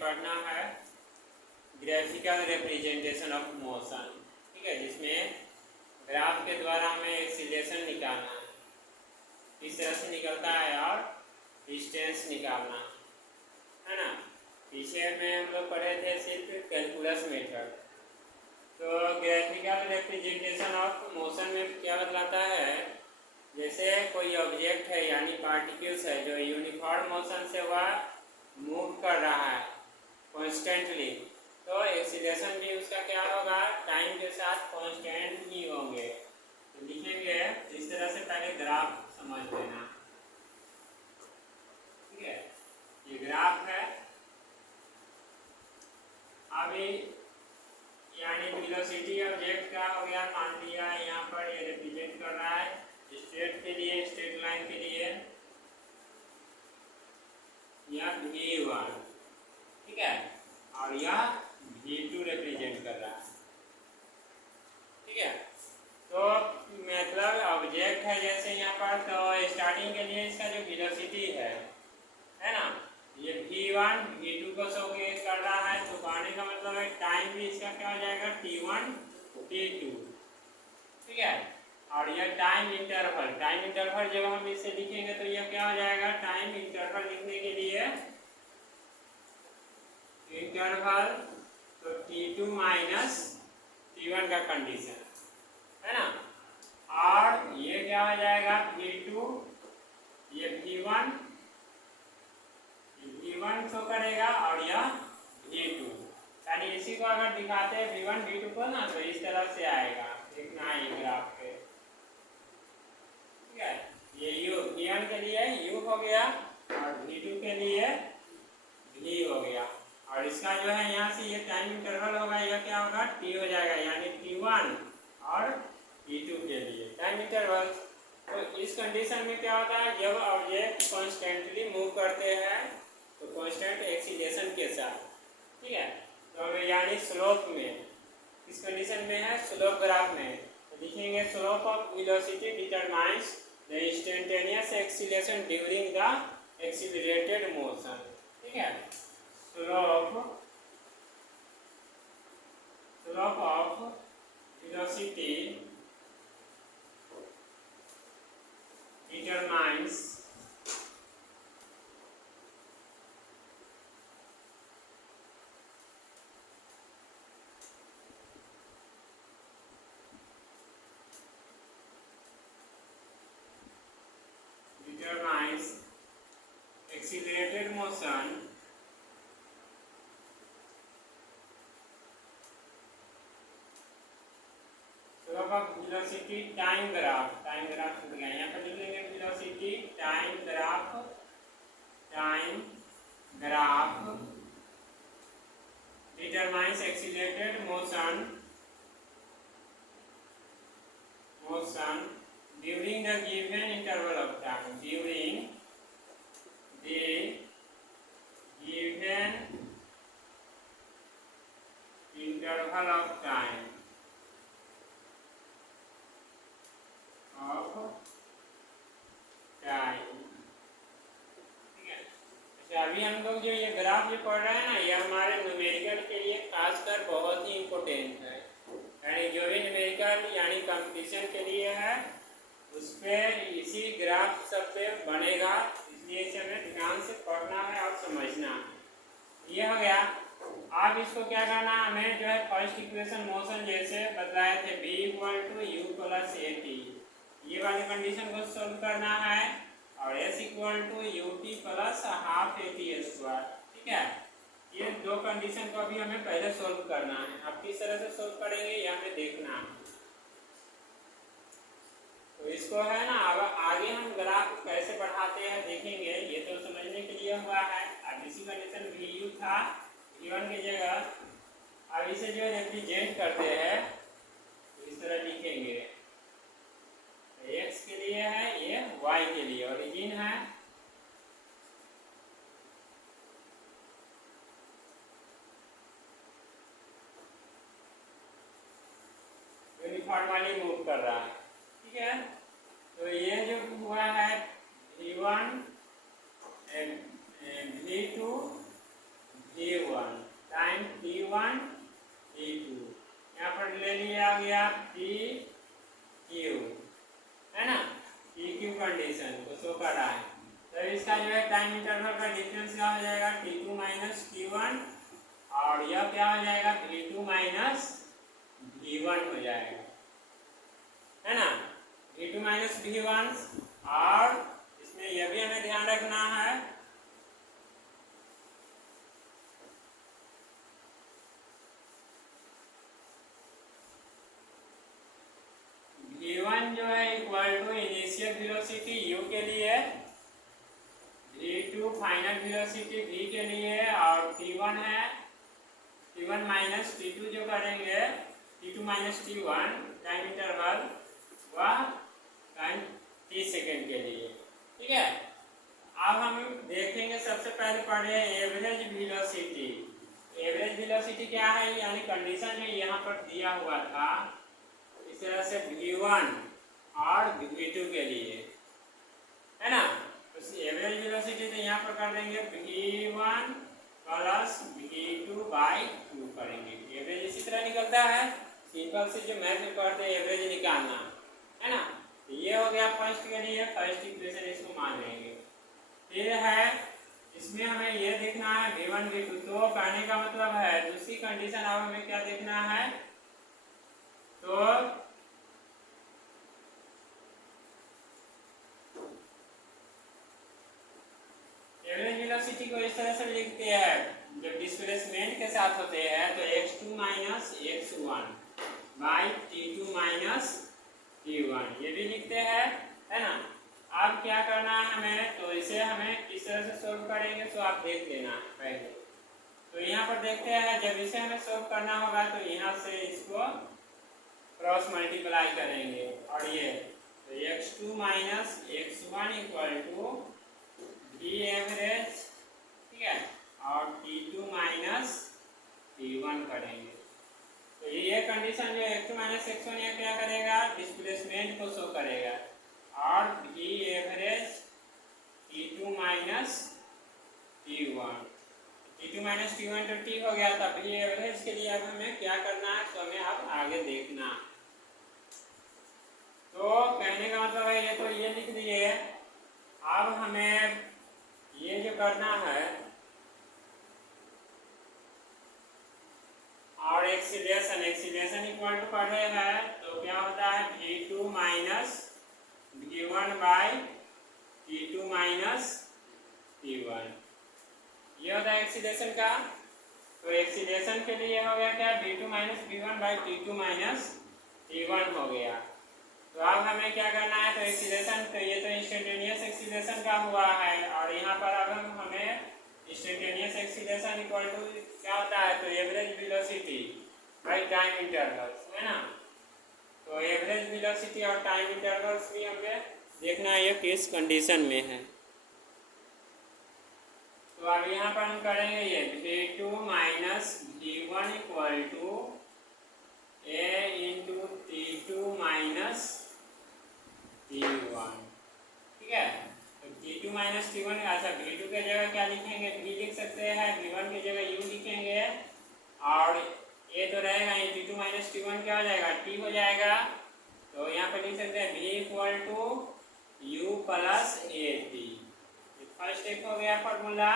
पढ़ना है graphical representation of motion. ठीक है, जिसमें ग्राफ के द्वारा हमें एक्सीलरेशन निकालना है, किस तरह से निकलता है और डिस्टेंस निकालना है ना। पीछे में हम लोग पढ़े थे सिर्फ कैलकुलस मेथड। तो ग्राफिकल रिप्रेजेंटेशन ऑफ मोशन में क्या बतलाता है, जैसे कोई ऑब्जेक्ट है यानी पार्टिकल्स है जो यूनिफॉर्म मोशन से वह मूव कर रहा है कॉन्स्टेंटली, तो एक्सीलरेशन भी उसका क्या होगा, टाइम के साथ कांस्टेंट ही होंगे। तो लिखेंगे इस तरह से, पहले ग्राफ समझ लेना। ठीक है, ये ग्राफ है। अभी यानी वेलोसिटी ऑब्जेक्ट का हो गया, मान लिया यहाँ पर ये रिप्रेजेंट कर रहा है स्ट्रेट के लिए, स्ट्रेट लाइन के लिए यह v1, ठीक है, और यह v2 रिप्रेजेंट कर रहा है। ठीक है, तो मतलब ऑब्जेक्ट है जैसे यहाँ पर, तो स्टार्टिंग के लिए इसका जो वेलोसिटी है ना, ये v1 v2 को शो कर रहा है, तो कहने का मतलब है टाइम भी इसका क्या हो जाएगा, t1 t2। ठीक है, और यह टाइम इंटरवल जब हम इसे लिखेंगे तो यह क्या हो जाएगा, टाइम इंटरवल लिखने के लिए इंटरवल तो t2 माइनस t1 का कंडीशन है ना, और ये क्या हो जाएगा v2, ये v1 शो करेगा और यह v2, यानी इसी को अगर दिखाते हैं v1 v2 को ना, तो इस तरह से आएगा, देखना है ग्राफ पे। ठीक है, ये u v1 के लिए u हो गया और v2 के लिए v हो गया, और इसका जो है यहाँ से ये टाइम इंटरवल होगा, यह क्या होगा, t हो जाएगा, यानी t1 और t2 के लिए टाइम इंटरवल। तो इस कंडीशन में क्या होता है, जब ऑब्जेक्ट कॉन्स्टेंटली मूव करते हैं तो कांस्टेंट एक्सीलरेशन के साथ। ठीक है, तो यानी स्लोप में, इस कंडीशन में है स्लोप ग्राफ में, तो लिखेंगे slope of velocity determines the instantaneous acceleration during the accelerated motion. ठीक है, slope of velocity determines accelerated motion slope of velocity time graph छूट गया, यहाँ पर लिख लेंगे velocity time graph determines accelerated motion during the given interval of time, during the given interval of time ठीक है, अच्छा अभी हम लोग जो ये ग्राफ जो पढ़ रहे हैं ना, ये हमारे न्यूमेरिकल के लिए खासकर बहुत ही इम्पोर्टेंट है, यानी जो भी न्यूमेरिकल यानी कंपटीशन के लिए है उस पर इसी ग्राफ सबसे बनेगा, इसलिए इसे हमें ध्यान से पढ़ना है और समझना है। ये हो गया। अब इसको क्या करना है, हमें जो है फर्स्ट इक्वेशन मोशन जैसे बतलाए थे b = u + at, ये वाली कंडीशन को सोल्व करना है, और s = ut + ½ at²। ठीक है, ये दो कंडीशन को अभी हमें पहले सोल्व करना है। अब किस तरह से सोल्व करेंगे ये हमें देखना है। तो इसको है ना, अब आगे हम ग्राफ कैसे बढ़ाते हैं देखेंगे, ये तो समझने के लिए हुआ है। अब इसी कंडीशन vu था, v1 की जगह अब इसे जो रिप्रेजेंट करते हैं इस तरह लिखेंगे, x के लिए है, ये y के लिए ओरिजिन है, यूनिफॉर्मली मूव कर रहा है। ठीक है, तो ये जो हुआ है v1 v2 v T1 time T1 T2, यहाँ पर ले लिया गया TQ, है ना, TQ कंडीशन को शो कर रहा है। तो इसका जो है टाइम इंटरवल का डिफरेंस क्या हो जाएगा, T2 माइनस T1, और यह क्या हो जाएगा, V2 माइनस V1 हो जाएगा, है ना, V2 माइनस V1। और इसमें यह भी हमें ध्यान रखना है V1 जो है equal to initial velocity U के लिए, V2 फाइनल वेलोसिटी V के लिए, और T1 है T1 माइनस T2 जो करेंगे, T2 minus T1 time interval वह टाइम t सेकेंड के लिए, ठीक है। अब हम देखेंगे, सबसे पहले पढ़े एवरेज वेलोसिटी। एवरेज वेलोसिटी क्या है, यानी कंडीशन है यहाँ पर दिया हुआ था इस तरह से V1 और V2 के लिए, है ना। तो एवरेज वेलोसिटी तो यहाँ पर कर देंगे V1 प्लस V2 बाई 2 करेंगे। एवरेज इसी तरह निकलता है, सिंपल से जो मैथ में पढ़ते हैं एवरेज निकालना, है ना। तो ये हो गया फर्स्ट के लिए, फर्स्ट इक्वेशन इसको मान लेंगे। फिर है इसमें हमें ये देखना है V1 V2, तो कहने का मतलब है दूसरी कंडीशन अब हमें क्या देखना है, तो एवरेज वेलोसिटी को इस तरह से लिखते हैं, जब डिस्प्लेसमेंट के साथ होते हैं तो x2 minus x1 by T2 minus T1 ये भी लिखते हैं, है ना। अब क्या करना है हमें, तो इसे हमें किस तरह से सोल्व करेंगे तो आप देख लेना पहले। तो यहाँ पर देखते हैं, जब इसे हमें सोल्व करना होगा तो यहाँ से इसको क्रॉस मल्टीप्लाई करेंगे, और ये तो x2 minus x1 equal to V average, ठीक है, और T2 माइनस T1 करेंगे। तो ये कंडीशन जो x2 माइनस x1 ये क्या करेगा, डिस्प्लेसमेंट को शो करेगा, और V average T2 minus T1, T2 minus T1 तो T हो गया था। V एवरेज के लिए अब हमें क्या करना है, तो हमें अब आगे देखना। तो कहने का मतलब है ये, तो ये लिख दिए। अब हमें ये जो करना है, और एक्सीलरेशन, एक्सीलरेशन इक्वल टू पढ़े हैं तो क्या होता है V2 minus V1 by T2 minus T1, ये होता है एक्सीलरेशन का। तो एक्सीलरेशन के लिए हो गया क्या, V2 minus V1 by T2 minus T1 हो गया। तो अब हमें क्या करना है, तो एक्सीलरेशन, तो ये तो इंस्टेंटेनियस एक्सीलरेशन का हुआ है, और यहाँ पर अब हमें इंस्टेंटेनियस एक्सीलरेशन इक्वल टू क्या होता है, तो average velocity by time intervals, है ना। तो एवरेज वेलोसिटी और टाइम इंटरवल्स भी हमें देखना है ये किस कंडीशन में है। तो अब यहाँ पर हम करेंगे ये V2 minus V1 equal to A into T2 minus T1, ठीक है। तो T2 माइनस T1, अच्छा V2 के जगह क्या लिखेंगे, V लिख सकते हैं, V1 की जगह U लिखेंगे, और ये तो रहेगा ये T2 माइनस T1 क्या हो जाएगा, T हो जाएगा। तो यहाँ पर लिख सकते हैं V equal to U plus AT। First एक हो गया फॉर्मूला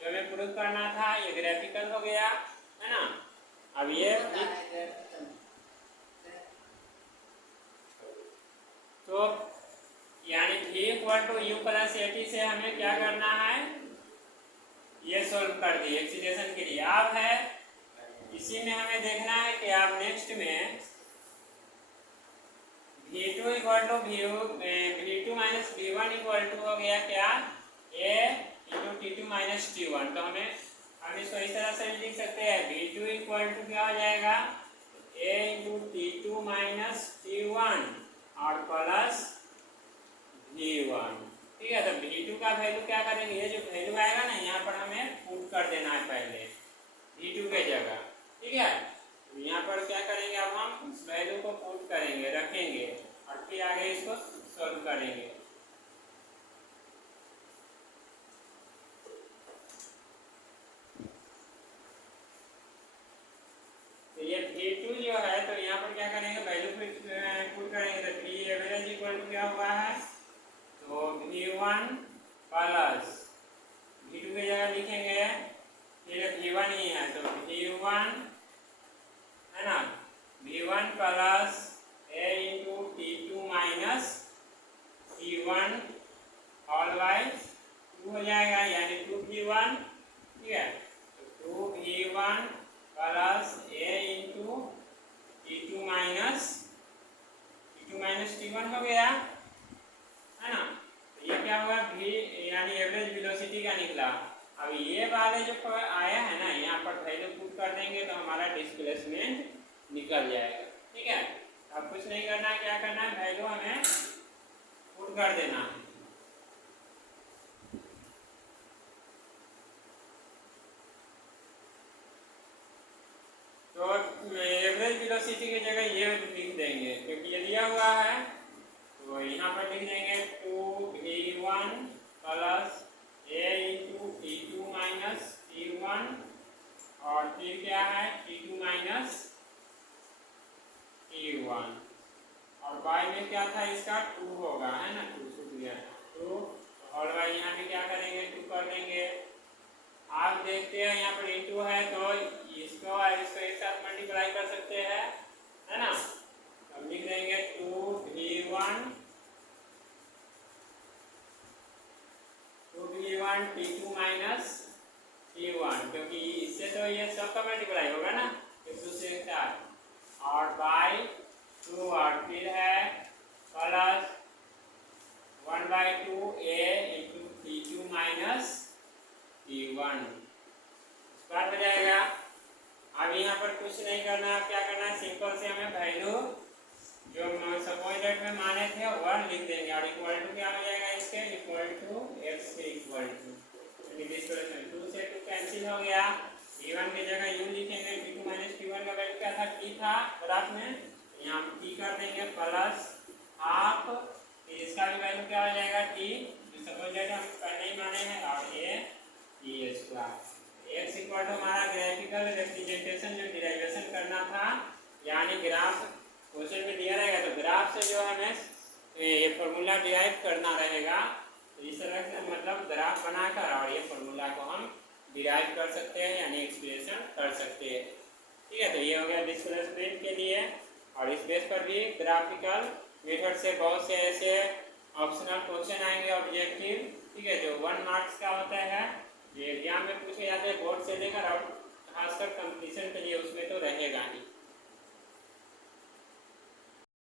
जो हमें प्रूव करना था, ये ग्राफिकल हो गया, है ना। अब ये तो यानी V equal to U plus AT से हमें क्या करना है, ये सोल्व कर दी एक्सीलरेशन के लिए। अब है इसी में हमें देखना है कि अब नेक्स्ट में V2 equal to V2 minus V1 equal to हो गया क्या, A into T2 minus T1। तो हम इसको इस तरह से भी लिख सकते हैं, V2 इक्वल टू क्या हो जाएगा, A into T2 minus T1 और प्लस V1, ठीक है। तो V2 का वैल्यू क्या करेंगे, ये जो वैल्यू आएगा ना यहाँ पर हमें पुट कर देना है पहले V2 के जगह, ठीक है। तो यहाँ पर क्या करेंगे, अब हम उस वैल्यू को पुट करेंगे, रखेंगे, और फिर आगे इसको सॉल्व करेंगे। की जगह लिखेंगे, फिर v1 ही है तो v1 है ना, v1 plus a into t2 minus t1 all by 2 हो जाएगा, यानी 2v1, ठीक है। तो 2v1 plus a into t2 minus t1 हो गया, है ना। तो ये क्या हुआ, v यानी एवरेज वेलोसिटी का निकला। अब ये वाले जो आया है ना, यहाँ पर वैल्यू पुट कर देंगे तो हमारा डिस्प्लेसमेंट निकल जाएगा, ठीक है। अब कुछ नहीं करना है, क्या करना है, वैल्यू हमें पुट कर देना है। तो एवरेज वेलोसिटी की जगह ये लिख देंगे, क्योंकि ये दिया हुआ है, तो यहाँ पर लिख देंगे 2v1 plus a into t2 minus t1 और फिर क्या है t2 माइनस t1 और बाई में क्या था इसका 2 होगा, है ना, 2 छूट गया 2 और बाई यहाँ भी क्या करेंगे 2 कर देंगे। आप देखते हैं यहाँ पर इंटू है तो इसको और इसको एक साथ मल्टीप्लाई कर सकते हैं, है ना। अब लिख देंगे 2v1 t2 माइनस t1, क्योंकि इससे तो ये सब का मल्टीप्लाई होगा ना एक दूसरे के साथ, और बाई 2 और फिर है plus 1/2 a into t2 minus t1 बात हो जाएगा। अब यहाँ पर कुछ नहीं करना, अब क्या करना है, सिंपल से हमें वैल्यू जो सपोजिट में माने थे वह लिख देंगे और इक्वल टू क्या हो जाएगा, इसके इक्वल टू x के इक्वल टू, डिस्प्लेसमेंट 2 से 2 कैंसिल हो गया, v1 की जगह u लिखेंगे, t2 माइनस t1 का वैल्यू क्या था, t था ग्राफ में, यहाँ t कर देंगे प्लस हाफ, फिर इसका भी वैल्यू क्या हो जाएगा t, जो सपोजिट हम पहले ही माने हैं, और a t square. x equal to हमारा ग्राफिकल रिप्रेजेंटेशन जो डिराइवेशन करना था, यानी ग्राफ क्वेश्चन में दिया रहेगा तो ग्राफ से जो हमें ये फॉर्मूला डिराइव करना रहेगा, तो इस तरह से मतलब ग्राफ बनाकर और ये फॉर्मूला को हम डिराइव कर सकते हैं, यानी एक्सप्रेशन कर सकते हैं, ठीक है। तो ये हो गया डिस्प्लेसमेंट के लिए, और इस बेस पर भी ग्राफिकल मेथड से बहुत से ऐसे ऑप्शनल क्वेश्चन आएंगे ऑब्जेक्टिव, ठीक है, जो 1 मार्क्स का होता है, ये एग्जाम में पूछे जाते हैं बोर्ड से लेकर और खासकर कंपटीशन के लिए उसमें तो रहेगा ही।